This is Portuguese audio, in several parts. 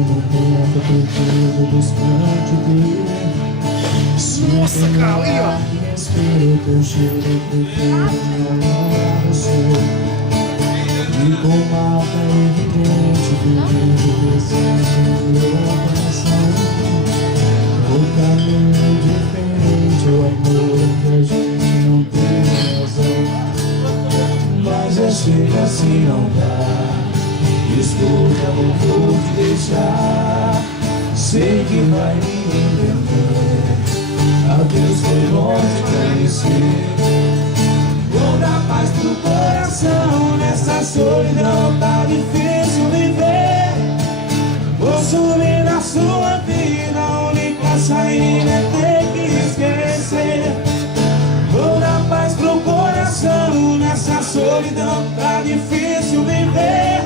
no tempo perdido distante dele. Nossa, cara, aí, ó. Respeito, eu cheiro, prefiro meu amor a você. E com marca evidente, vivendo desejo no meu coração. O caminho diferente, o amor que a gente não tem razão. Mas já chega assim, não dá. Escuta, amor, vou te deixar. Sei que vai me entender. Adeus, foi bom te conhecer. Vou dar paz pro coração. Nessa solidão tá difícil viver. Vou sumir na sua vida. A única saída é ter que esquecer. Vou dar paz pro coração. Nessa solidão tá difícil viver.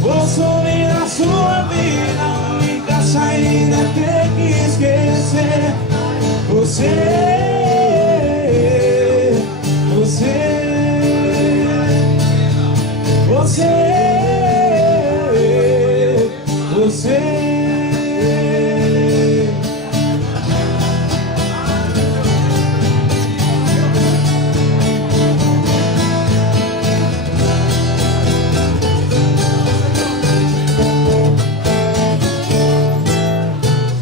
Vou sumir na sua vida. A única saída é ter que esquecer. Você,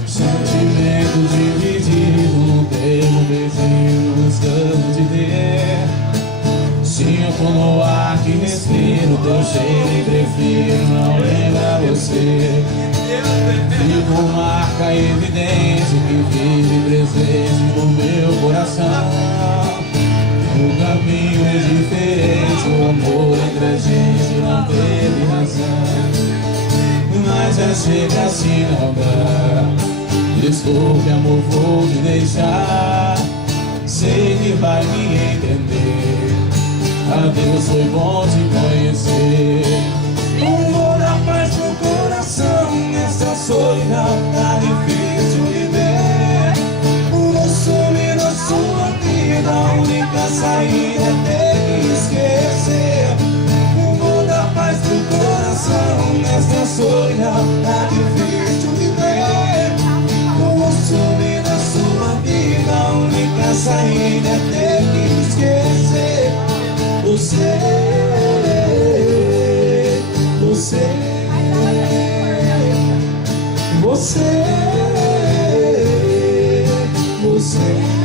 sentimento dividido, um termo vizinho buscando te ver. Sinto no ar que respiro teu cheiro e prefiro não lembrar você. Fico marca evidente que vive presente no meu coração. O caminho é diferente, o amor entre a gente não teve razão. Mas já chega assim, não dá. Desculpe, amor, vou te deixar. Sei que vai me entender. Adeus, foi bom te conhecer. Vou dar paz pro coração. Nessa solidão tá difícil viver. Vou sumir na sua vida. A única saída é ter que esquecer. Vou dar paz pro coração. Nessa solidão tá difícil viver. Vou sumir na sua vida. A única saída é ter que esquecer. Você, você, você.